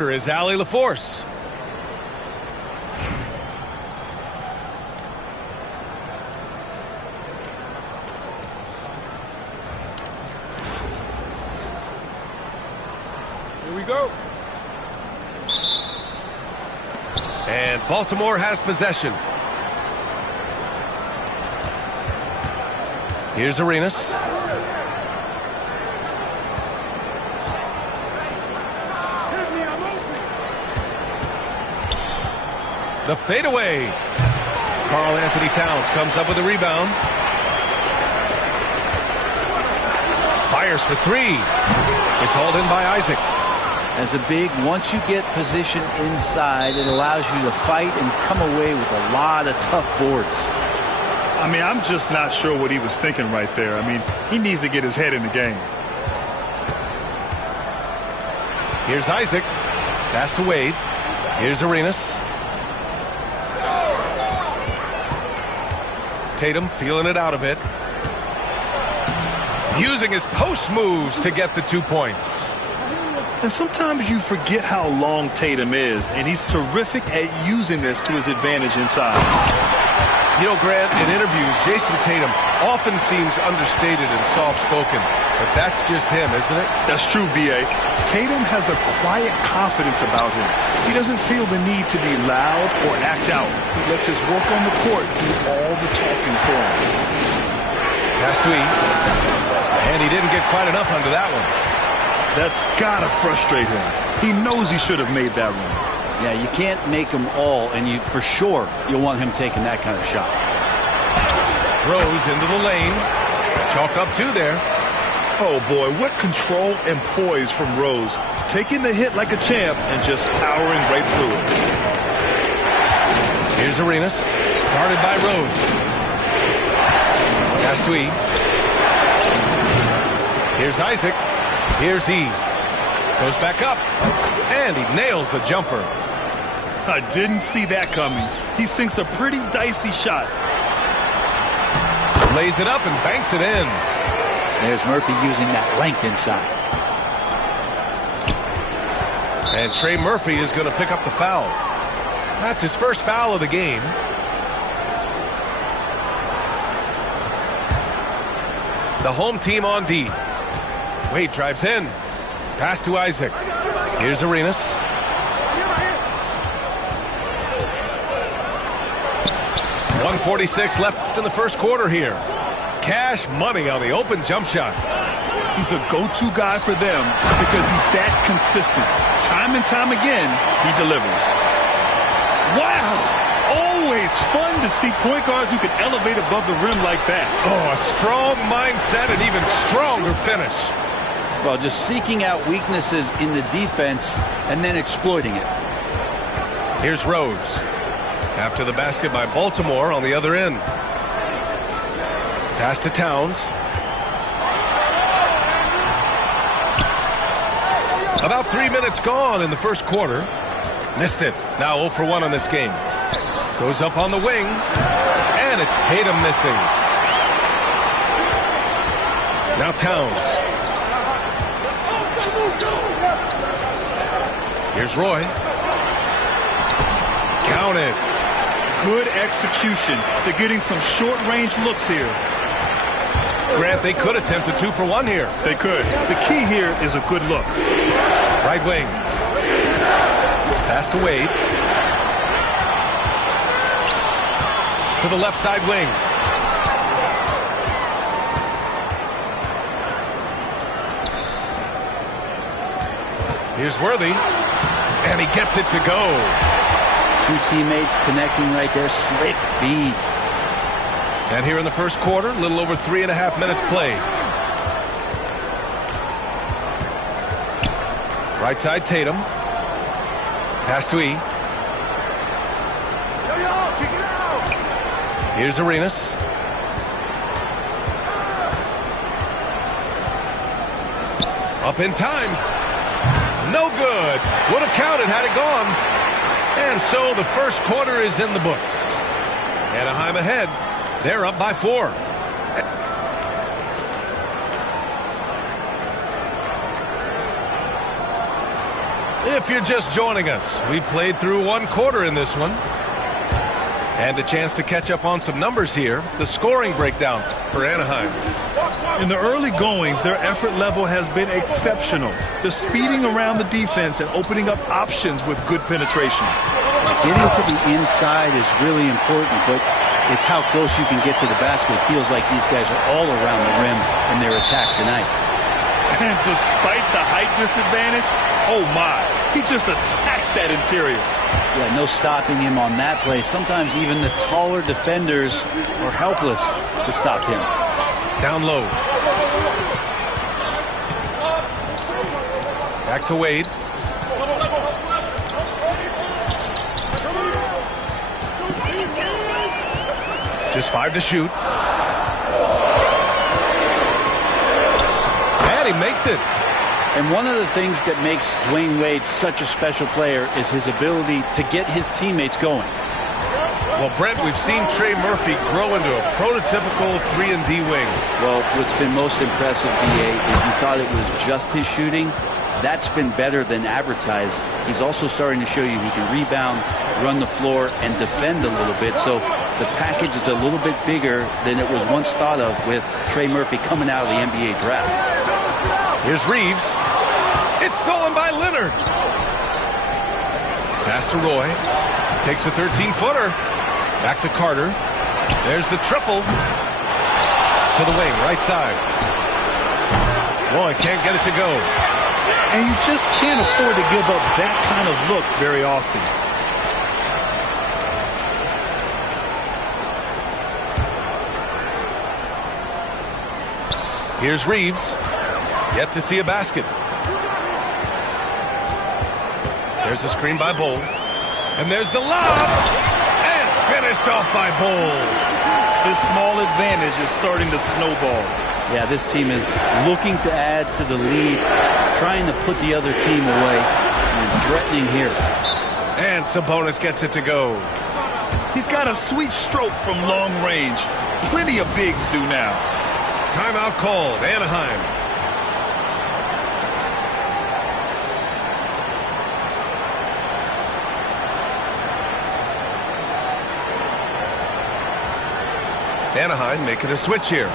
Here is Allie LaForce. Here we go. And Baltimore has possession. Here's Arenas. The fadeaway. Karl Anthony Towns comes up with a rebound. Fires for three. It's hauled in by Isaac. As a big, once you get position inside, it allows you to fight and come away with a lot of tough boards. I mean, I'm just not sure what he was thinking right there. I mean, he needs to get his head in the game. Here's Isaac. Pass to Wade. Here's Arenas. Tatum feeling it out a bit. Using his post moves to get the 2 points. And sometimes you forget how long Tatum is, and he's terrific at using this to his advantage inside. You know, Grant, in interviews, Jason Tatum often seems understated and soft-spoken, but that's just him, isn't it? That's true, B.A. Tatum has a quiet confidence about him. He doesn't feel the need to be loud or act out. He lets his work on the court do all the talking for him. Pass to E. And he didn't get quite enough under that one. That's got to frustrate him. He knows he should have made that one. Yeah, you can't make them all, and for sure you'll want him taking that kind of shot. Rose into the lane. Chalk up two there. Oh, boy, what control and poise from Rose. Taking the hit like a champ and just powering right through it. Here's Arenas. Guarded by Rose. Pass to E. Here's Isaac. Here's E. Goes back up. And he nails the jumper. I didn't see that coming. He sinks a pretty dicey shot. Lays it up and banks it in. There's Murphy using that length inside. And Trey Murphy is going to pick up the foul. That's his first foul of the game. The home team on D. Wade drives in. Pass to Isaac. Here's Arenas. .146 left in the first quarter here. Cash money on the open jump shot. He's a go-to guy for them because he's that consistent. Time and time again, he delivers. Wow! Always fun to see point guards who can elevate above the rim like that. Oh, a strong mindset and even stronger finish. Well, just seeking out weaknesses in the defense and then exploiting it. Here's Rose. After the basket by Baltimore on the other end. Pass to Towns. About 3 minutes gone in the first quarter. Missed it. Now 0 for 1 on this game. Goes up on the wing. And it's Tatum missing. Now Towns. Here's Roy. Count it. Good execution. They're getting some short-range looks here. Grant, they could attempt a 2 for 1 here. They could. The key here is a good look. Right wing. Pass to Wade. To the left side wing. Here's Worthy. And he gets it to go. Two teammates connecting right there. Slick feed. And here in the first quarter, a little over 3.5 minutes played. Right side Tatum. Pass to E. Here's Arenas. Up in time. No good. Would have counted had it gone. And so the first quarter is in the books. Anaheim ahead. They're up by 4. If you're just joining us, we played through one quarter in this one. And a chance to catch up on some numbers here. The scoring breakdown for Anaheim. In the early goings, their effort level has been exceptional. They're speeding around the defense and opening up options with good penetration. Getting to the inside is really important, but it's how close you can get to the basket. It feels like these guys are all around the rim in their attack tonight. And despite the height disadvantage, oh my, he just attacks that interior. Yeah, no stopping him on that play. Sometimes even the taller defenders are helpless to stop him. Down low. Back to Wade. Just 5 to shoot. And he makes it. And one of the things that makes Dwayne Wade such a special player is his ability to get his teammates going. Well, Brent, we've seen Trey Murphy grow into a prototypical 3-and-D wing. Well, what's been most impressive, BA, is you thought it was just his shooting. That's been better than advertised. He's also starting to show you he can rebound, run the floor, and defend a little bit. So the package is a little bit bigger than it was once thought of with Trey Murphy coming out of the NBA draft. Here's Reeves. It's stolen by Leonard. Pass to Roy. Takes a 13-footer. Back to Carter. There's the triple. To the wing, right side. Roy can't get it to go. And you just can't afford to give up that kind of look very often. Here's Reeves. Yet to see a basket. There's a screen by Bull. And there's the lob. And finished off by Bull. This small advantage is starting to snowball. Yeah, this team is looking to add to the lead, trying to put the other team away, and threatening here. And Sabonis gets it to go. He's got a sweet stroke from long range. Plenty of bigs do now. Timeout called. Anaheim. Anaheim making a switch here.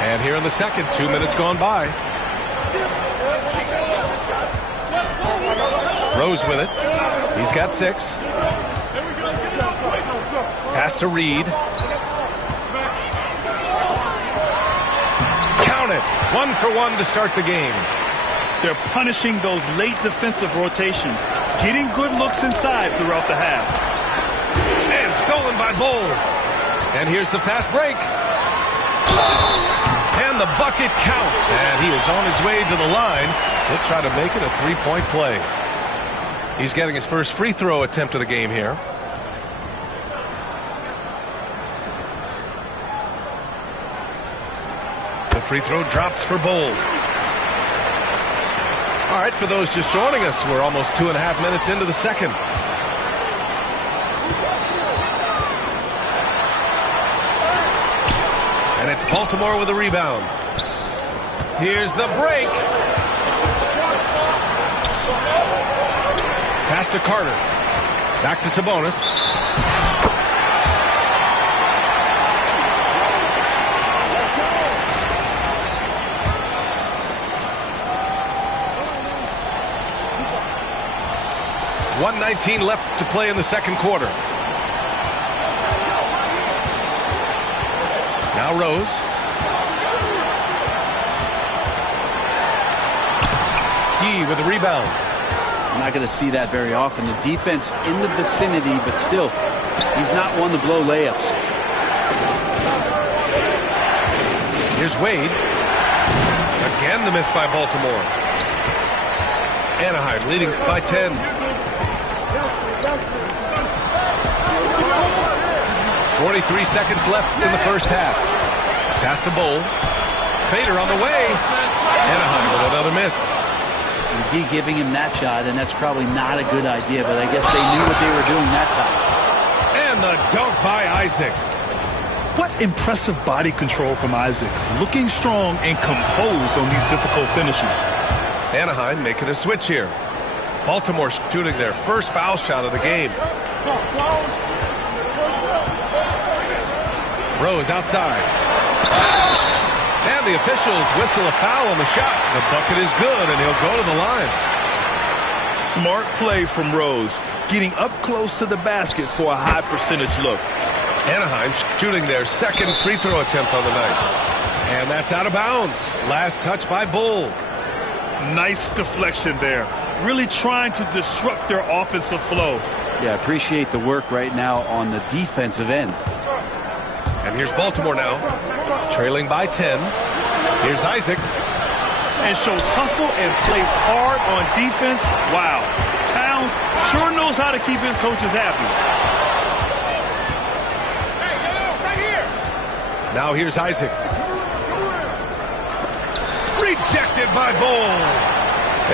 And here in the second, 2 minutes gone by. Rose with it. He's got 6. Pass to Reed. Count it. 1 for 1 to start the game. They're punishing those late defensive rotations, getting good looks inside throughout the half. And stolen by Bull. And here's the fast break. And the bucket counts. And he is on his way to the line. He'll try to make it a 3-point play. He's getting his first free throw attempt of the game here. The free throw drops for Bull. All right, for those just joining us, we're almost 2.5 minutes into the second. And it's Baltimore with a rebound. Here's the break. Pass to Carter. Back to Sabonis. .119 left to play in the second quarter. Now Rose. Yee with the rebound. I'm not going to see that very often. The defense in the vicinity, but still, he's not one to blow layups. Here's Wade. Again the miss by Baltimore. Anaheim leading by 10. 43 seconds left in the first half. Pass to Bull. Fader on the way. Anaheim with another miss. D giving him that shot, and that's probably not a good idea, but I guess they knew what they were doing that time. And the dunk by Isaac. What impressive body control from Isaac. Looking strong and composed on these difficult finishes. Anaheim making a switch here. Baltimore shooting their first foul shot of the game. Rose outside. And the officials whistle a foul on the shot. The bucket is good, and he'll go to the line. Smart play from Rose, getting up close to the basket for a high percentage look. Anaheim shooting their second free throw attempt on the night. And that's out of bounds. Last touch by Bull. Nice deflection there. Really trying to disrupt their offensive flow. Yeah, appreciate the work right now on the defensive end. And here's Baltimore now, trailing by 10. Here's Isaac. And shows hustle and plays hard on defense. Wow. Towns sure knows how to keep his coaches happy. Now here's Isaac. Rejected by Bull.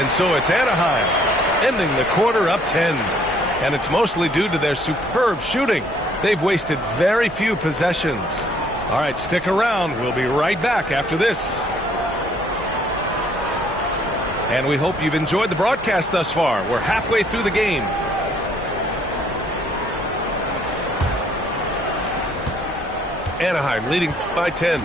And so it's Anaheim, ending the quarter up 10. And it's mostly due to their superb shooting. They've wasted very few possessions. All right, stick around. We'll be right back after this. And we hope you've enjoyed the broadcast thus far. We're halfway through the game. Anaheim leading by 10.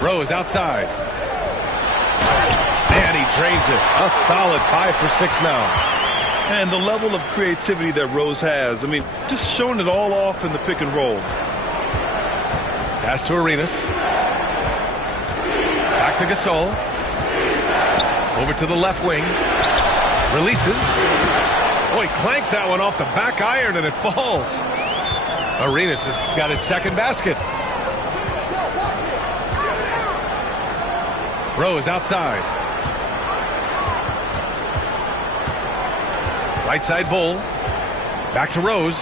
Rose outside. And he drains it. A solid 5 for 6 now. And the level of creativity that Rose has, I mean, just showing it all off in the pick and roll. Pass to Arenas. Back to Gasol. Over to the left wing. Releases. Oh, he clanks that one off the back iron and it falls. Arenas has got his second basket. Rose outside. Right side Bull. Back to Rose.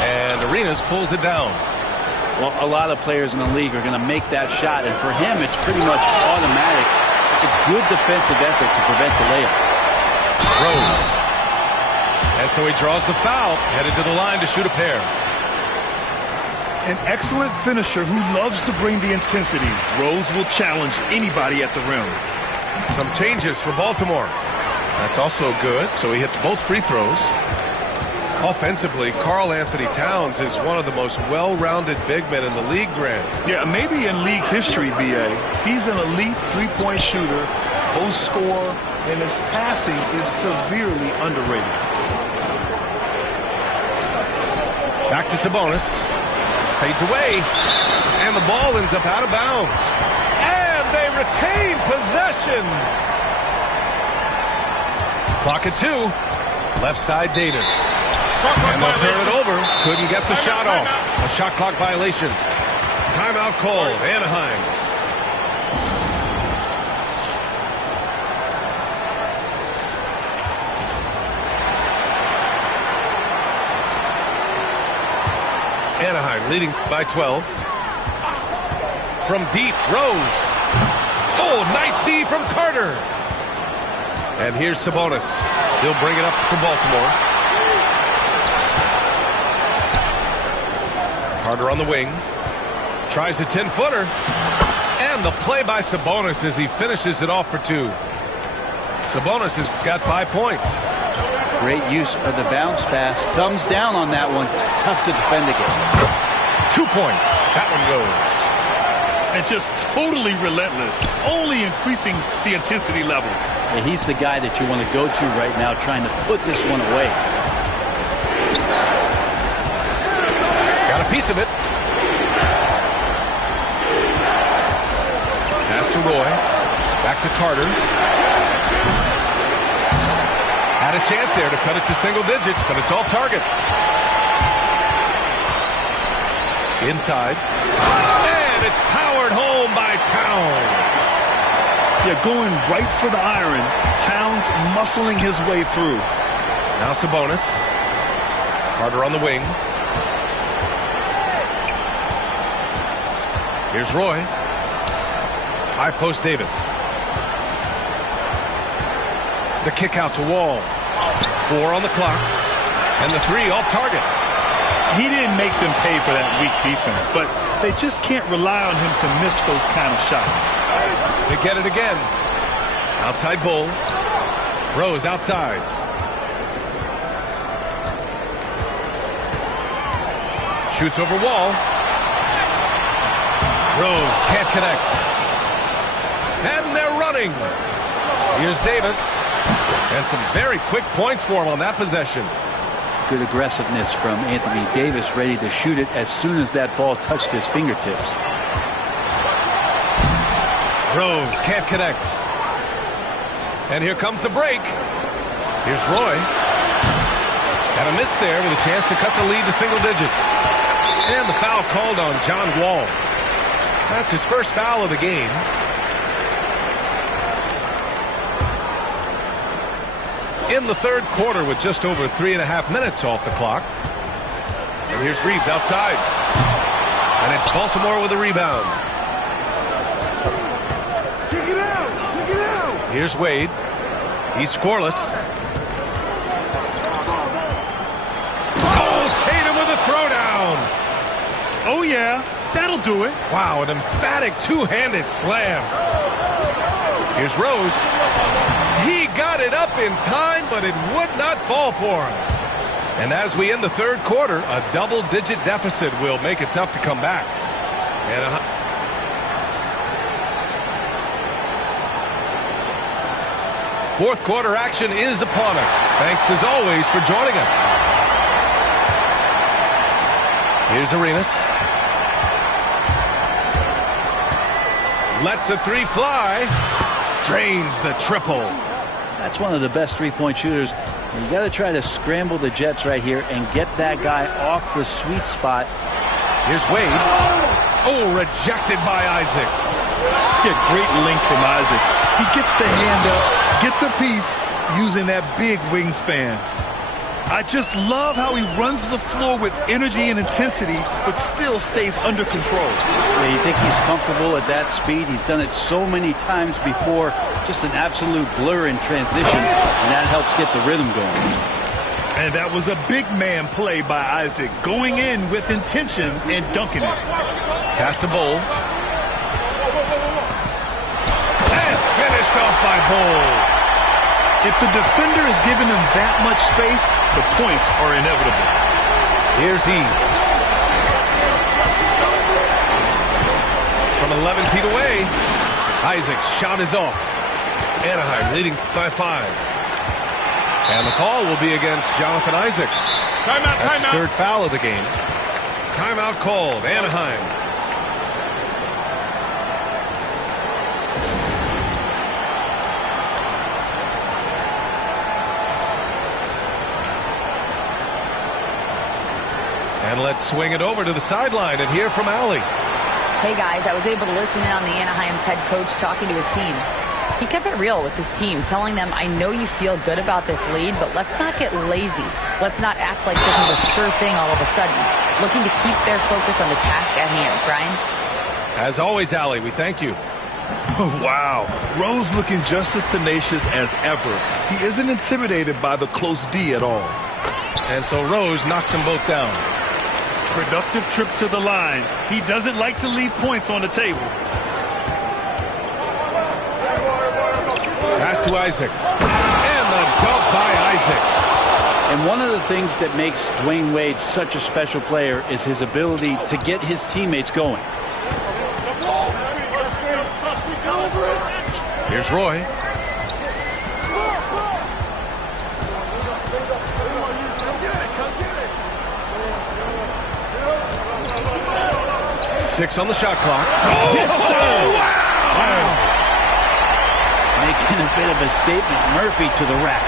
And Arenas pulls it down. Well, a lot of players in the league are going to make that shot, and for him, it's pretty much automatic. It's a good defensive effort to prevent the layup. Rose. And so he draws the foul, headed to the line to shoot a pair. An excellent finisher who loves to bring the intensity. Rose will challenge anybody at the rim. Some changes for Baltimore. That's also good, so he hits both free throws. Offensively, Karl Anthony Towns is one of the most well-rounded big men in the league, Grant. Yeah, maybe in league history, B.A. He's an elite three-point shooter, post scorer, and his passing is severely underrated. Back to Sabonis. Fades away, and the ball ends up out of bounds. And they retain possession. Clock at 2. Left side Davis. And they'll turn it over. Couldn't get the shot off. A shot clock violation. Timeout called. Anaheim. Anaheim leading by 12. From deep, Rose. Oh, nice D from Carter. And here's Sabonis. He'll bring it up for Baltimore. Carter on the wing. Tries a 10-footer. And the play by Sabonis as he finishes it off for 2. Sabonis has got 5 points. Great use of the bounce pass. Thumbs down on that one. Tough to defend against. 2 points. That one goes. And just totally relentless. Only increasing the intensity level. Yeah, he's the guy that you want to go to right now, trying to put this one away. Got a piece of it. Pass to Roy. Back to Carter. Had a chance there to cut it to single digits, but it's off target. Inside. And it's powered home by Towns. Yeah, going right for the iron. Towns muscling his way through. Now Sabonis. Carter on the wing. Here's Roy. High post Davis. The kick out to Wall. 4 on the clock. And the 3 off target. He didn't make them pay for that weak defense, but they just can't rely on him to miss those kind of shots. They get it again. Outside Bull. Rose outside. Shoots over Wall. Rose can't connect. And they're running. Here's Davis. And some very quick points for him on that possession. Good aggressiveness from Anthony Davis, ready to shoot it as soon as that ball touched his fingertips. Rose can't connect. And here comes the break. Here's Roy. And a miss there with a chance to cut the lead to single digits. And the foul called on John Wall. That's his first foul of the game. In the third quarter with just over 3.5 minutes off the clock. And here's Reeves outside. And it's Baltimore with a rebound. Check it out! Check it out! Here's Wade. He's scoreless. Oh, Tatum with a throwdown. Oh, yeah, that'll do it. Wow, an emphatic two-handed slam. Here's Rose. He got it up in time, but it would not fall for him. And as we end the third quarter, a double-digit deficit will make it tough to come back. And fourth quarter action is upon us. Thanks as always for joining us. Here's Arenas. Lets a 3 fly. Drains the triple. That's one of the best three-point shooters. You got to try to scramble the Jets right here and get that guy off the sweet spot. Here's Wade. Oh, rejected by Isaac. Yeah, great length from Isaac. He gets the hand up, gets a piece using that big wingspan. I just love how he runs the floor with energy and intensity, but still stays under control. Yeah, you think he's comfortable at that speed? He's done it so many times before. Just an absolute blur in transition, and that helps get the rhythm going. And that was a big man play by Isaac, going in with intention and dunking it. Pass to Bull. And finished off by Bull. If the defender is giving him that much space, the points are inevitable. Here's E. From 11 feet away, Isaac's shot is off. Anaheim leading by 5. And the call will be against Jonathan Isaac. Timeout, That's his third foul of the game. Timeout called, Anaheim. And let's swing it over to the sideline and hear from Allie. Hey guys, I was able to listen in on the Anaheim's head coach talking to his team. He kept it real with his team, telling them, I know you feel good about this lead, but let's not get lazy. Let's not act like this is a sure thing all of a sudden. Looking to keep their focus on the task at hand. Brian? As always, Allie, we thank you. Wow. Rose looking just as tenacious as ever. He isn't intimidated by the close D at all. And so Rose knocks them both down. Productive trip to the line. He doesn't like to leave points on the table. Pass to Isaac. And the dunk by Isaac. And one of the things that makes Dwayne Wade such a special player is his ability to get his teammates going. Here's Roy. Six on the shot clock. Oh, yes, sir! Wow! Making a bit of a statement. Murphy to the rack.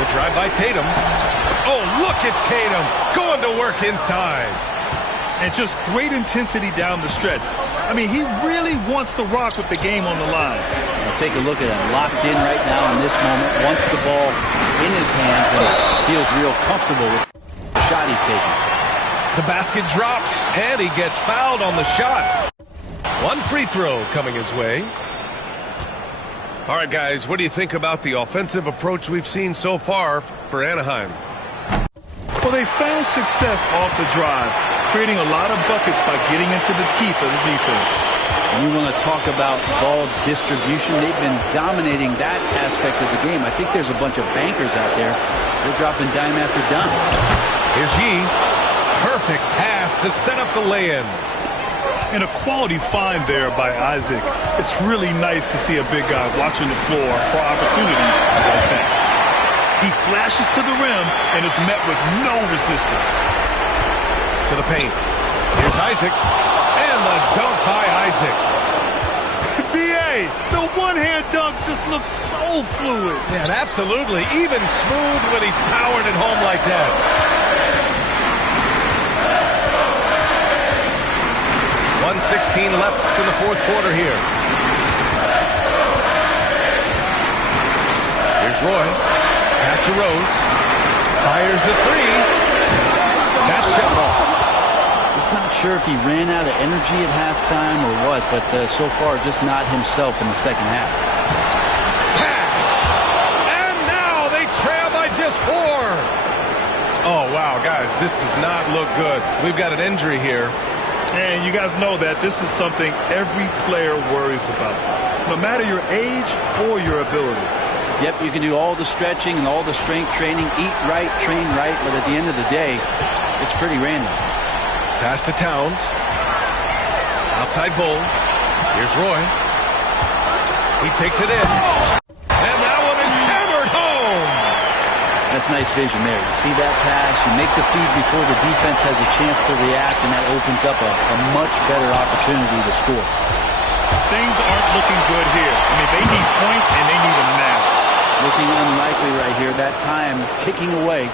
The drive by Tatum. Oh, look at Tatum going to work inside. And just great intensity down the stretch. I mean, he really wants to rock with the game on the line. Now take a look at him. Locked in right now in this moment. Wants the ball in his hands and feels real comfortable with the shot he's taking. The basket drops, and he gets fouled on the shot. One free throw coming his way. All right, guys, what do you think about the offensive approach we've seen so far for Anaheim? Well, they found success off the drive, creating a lot of buckets by getting into the teeth of the defense. You want to talk about ball distribution. They've been dominating that aspect of the game. I think there's a bunch of bankers out there. They're dropping dime after dime. Here's Yee. Perfect pass to set up the lay-in. And a quality find there by Isaac. It's really nice to see a big guy watching the floor for opportunities like that. He flashes to the rim and is met with no resistance. To the paint. Here's Isaac. And the dunk by Isaac. B.A., the one-hand dunk just looks so fluid. Yeah, absolutely. Even smooth when he's powered it home like that. 1:16 left in the fourth quarter here. Here's Roy. Pass to Rose. Fires the three. That's shot off. Just not sure if he ran out of energy at halftime or what, but so far just not himself in the second half. Cash. And now they trail by just 4. Oh, wow, guys, this does not look good. We've got an injury here. And you guys know that this is something every player worries about, no matter your age or your ability. Yep, you can do all the stretching and all the strength training, eat right, train right, but at the end of the day, it's pretty random. Pass to Towns. Outside Bull. Here's Roy. He takes it in. And that one is hammered home. That's nice vision there. You see that pass, you make the feed before the defense has a chance to react, and that opens up a much better opportunity to score. Things aren't looking good here. I mean, they need points, and they need them now. Looking unlikely right here. That time ticking away.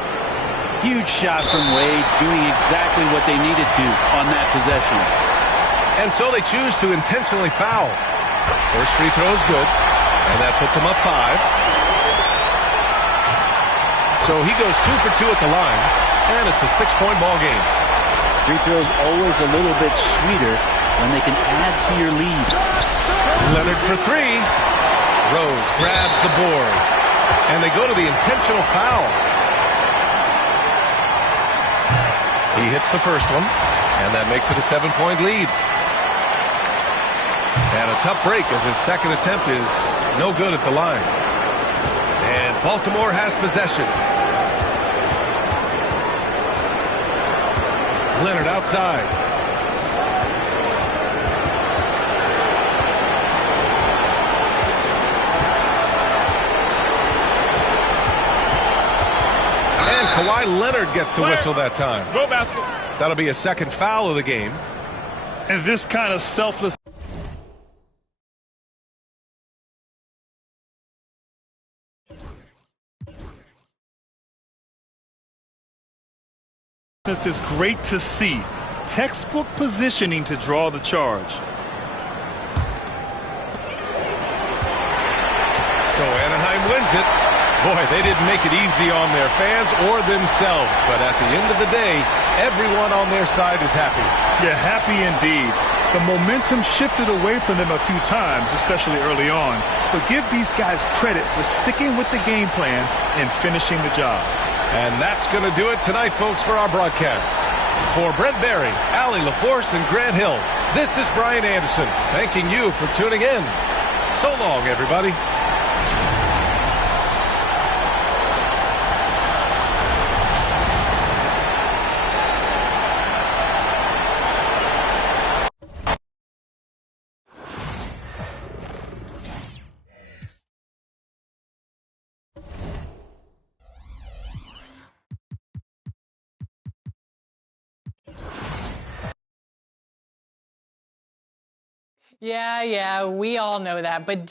Huge shot from Wade, doing exactly what they needed to on that possession. And so they choose to intentionally foul. First free throw is good, and that puts them up 5. So he goes 2 for 2 at the line, and it's a 6-point ball game. Free throws always a little bit sweeter when they can add to your lead. Leonard for 3. Rose grabs the board, and they go to the intentional foul. He hits the first one, and that makes it a 7-point lead. And a tough break as his second attempt is no good at the line. And Baltimore has possession. Leonard outside. And Kawhi Leonard gets a whistle that time. Go basket. That'll be a second foul of the game. And this kind of selfless this is great to see. Textbook positioning to draw the charge. So Anaheim wins it. Boy, they didn't make it easy on their fans or themselves. But at the end of the day, everyone on their side is happy. Yeah, happy indeed. The momentum shifted away from them a few times, especially early on. But give these guys credit for sticking with the game plan and finishing the job. And that's going to do it tonight, folks, for our broadcast. For Brent Barry, Allie LaForce, and Grant Hill, this is Brian Anderson, thanking you for tuning in. So long, everybody. Yeah, we all know that. But do